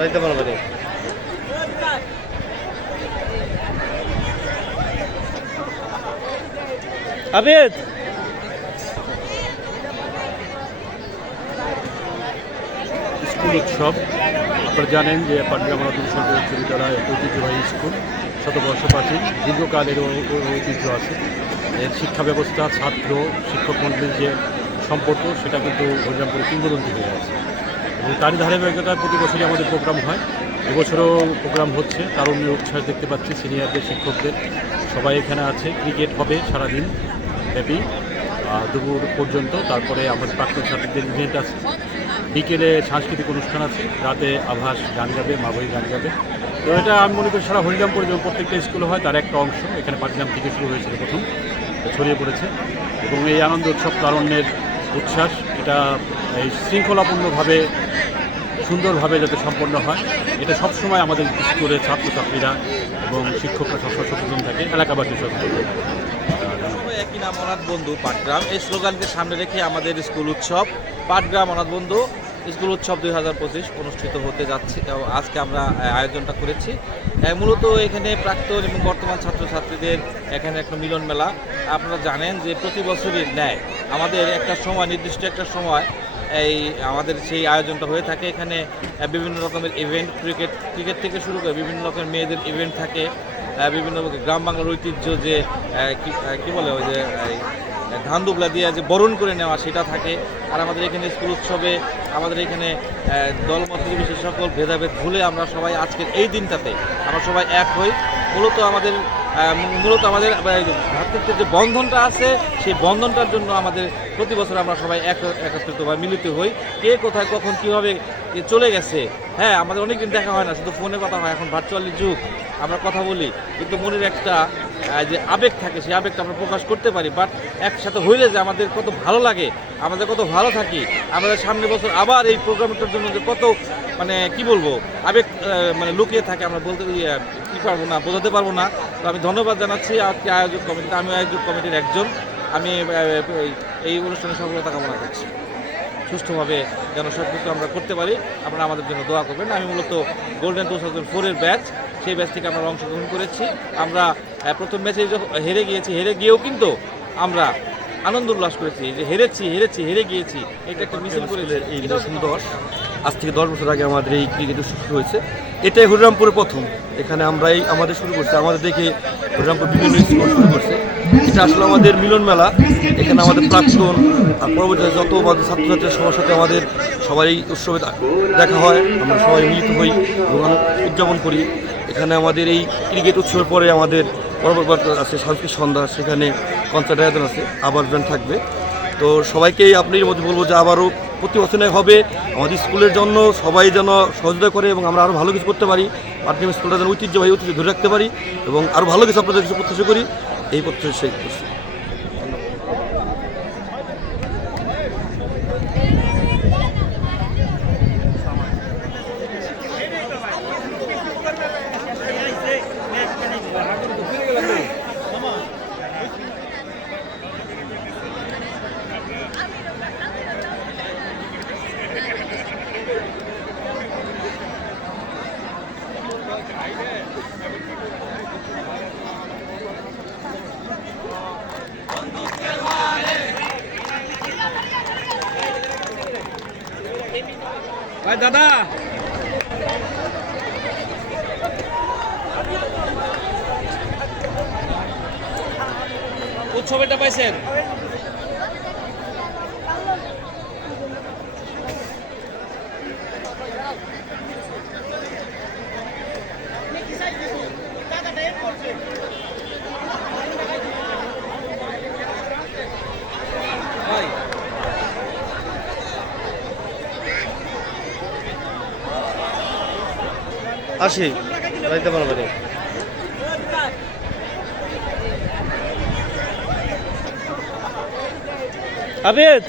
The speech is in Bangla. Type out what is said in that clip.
রাইতে পারব আবেদ স্কুল উৎসব, আপনারা জানেন যে পাটগ্রাম মাধ্যমিক সরকারি উচ্চ বিদ্যালয় ঐতিহ্যবাহী স্কুল শতবর্ষ প্রাচীন দীর্ঘকালের ঐতিহ্য আছে। এর শিক্ষা ব্যবস্থা, ছাত্র, শিক্ষক মন্ডলীর যে সম্পর্ক, সেটা কিন্তু হরিরামপুরে কিংবদন্তি হয়ে আছে। এবং তারই ধারাবাহিকতায় প্রতি বছরই আমাদের প্রোগ্রাম হয়। এবছরও প্রোগ্রাম হচ্ছে, তারুণ্যের উচ্ছ্বাস দেখতে পাচ্ছি সিনিয়রদের, শিক্ষকদের। সবাই এখানে আছে, ক্রিকেট হবে সারাদিন ব্যাপী দুপুর পর্যন্ত। তারপরে আমাদের প্রাক্তন ছাত্রীদের ইভেন্ট আছে। বিকেলে সাংস্কৃতিক অনুষ্ঠান আছে, রাতে আভাস গান গাবে, মাবই গান গাবে। তো এটা আমি মনে করি সারা হরিরামপুরে যেমন প্রত্যেকটা স্কুলে হয়, তার একটা অংশ। এখানে পাটগ্রাম থেকে শুরু হয়েছিল প্রথম, ছড়িয়ে পড়েছে। এবং এই আনন্দ উৎসব, তারণ্যের উচ্ছ্বাস, এটা এই শৃঙ্খলাপূর্ণভাবে, সুন্দরভাবে যাতে সম্পন্ন হয়। এটা সবসময় আমাদের স্কুলের ছাত্রছাত্রীরা এবং শিক্ষকরা সবসময় সচেতন থাকে, এলাকাবাসী সচেতন একই নাম অনাথ বন্ধু, পাটগ্রাম। এই স্লোগানকে সামনে রেখে আমাদের স্কুল উৎসব, পাটগ্রাম অনাথ বন্ধু। স্কুল উৎসব দুই হাজার পঁচিশ অনুষ্ঠিত হতে যাচ্ছে আজকে আমরা আয়োজনটা করেছি। মূলত এখানে প্রাক্তন এবং বর্তমান ছাত্রছাত্রীদের এখানে একটা মিলন মেলা। আপনারা জানেন যে প্রতি বছরই ন্যায় আমাদের একটা সময়, নির্দিষ্ট একটা সময়, এই আমাদের সেই আয়োজনটা হয়ে থাকে। এখানে বিভিন্ন রকমের ইভেন্ট, ক্রিকেট ক্রিকেট থেকে শুরু করে বিভিন্ন রকমের মেয়েদের ইভেন্ট থাকে। বিভিন্ন গ্রাম বাংলার ঐতিহ্য যে কি বলে ওই যে ধান দুবলা দিয়ে যে বরণ করে নেওয়া সেটা থাকে। আর আমাদের এখানে স্কুল উৎসবে আমাদের এখানে দলমত নির্বিশেষে সকল ভেদাভেদ ভুলে আমরা সবাই আজকের এই দিনটাতে আমরা সবাই এক হই। মূলত আমাদের মূলত আমাদের আহ, ভ্রাতৃত্বের যে বন্ধনটা আছে সেই বন্ধনটার জন্য আমাদের প্রতি বছর আমরা সবাই এক একত্রিত বা মিলিত হই। কে কোথায় কখন কীভাবে চলে গেছে হ্যাঁ আমাদের অনেকদিন দেখা হয় না শুধু ফোনে কথা হয় এখন ভার্চুয়ালি যুগ আমরা কথা বলি। কিন্তু মনের একটা যে আবেগ থাকে সেই আবেগটা আমরা প্রকাশ করতে পারি বাট একসাথে হইলে যে আমাদের কত ভালো লাগে আমাদের কত ভালো থাকি আমাদের সামনের বছর আবার এই প্রোগ্রামটার জন্য যে কত মানে কি বলব আবেগ মানে লুকিয়ে থাকে আমরা বলতে ইয়ে, কি পারব না বোঝাতে পারব না। তো আমি ধন্যবাদ জানাচ্ছি আজকে আয়োজক কমিটিতে আমি আয়োজক কমিটির একজন আমি এই- এই অনুষ্ঠানে সফলতা কামনা করছি। সুষ্ঠুভাবে যেন সব কিছু আমরা করতে পারি আপনারা আমাদের জন্য দোয়া করবেন। আমি মূলত গোল্ডেন টু থাউজেন্ড ফোরের ব্যাচ সেই ম্যাচ থেকে আমরা অংশগ্রহণ করেছি। আমরা প্রথম ম্যাচে হেরে গিয়েছি হেরে গিয়েও কিন্তু আমরা আনন্দ উল্লাস করেছি। যে হেরেছি হেরেছি হেরে গিয়েছি এটা একটা মিছিল করেছে। এই দশম দশ আজ থেকে দশ বছর আগে আমাদের এই ক্রিকেট শুরু হয়েছে। এটাই হরিরামপুরে প্রথম। এখানে আমরাই আমাদের শুরু করছি। আমাদের দেখে হরিরামপুর বিভিন্ন স্কুল শুরু করছে। এটা আসলে আমাদের মিলন মেলা। এখানে আমাদের প্রাক্তন আর পরবর্তীতে যত আমাদের ছাত্রছাত্রীর সবার সাথে আমাদের সবাই উৎসবে দেখা হয়। আমরা সবাই মিলিত হই এবং উদযাপন করি। এখানে আমাদের এই ক্রিকেট উৎসবের পরে আমাদের পরবর্তী আছে সাংস্কৃতিক সন্ধ্যা, সেখানে কনসার্ট আয়োজন আছে, আবার ব্যান্ড থাকবে। তো সবাইকে আপনার মধ্যে বলব যে আবারও প্রতি বছরে হবে। আমাদের স্কুলের জন্য সবাই যেন সহযোগিতা করে এবং আমরা আরও ভালো কিছু করতে পারি পাটগ্রাম স্কুলটা যেন ঐতিহ্যবাহী, ঐতিহ্য ধরে রাখতে পারি এবং আরও ভালো কিছু আপনাদের কিছু প্রত্যাশা করি। এই প্রত্যাশা করছি। ভাই দাদা। উৎসবেটা পাইছেন? আসি রাইতে পারব না। আবেদ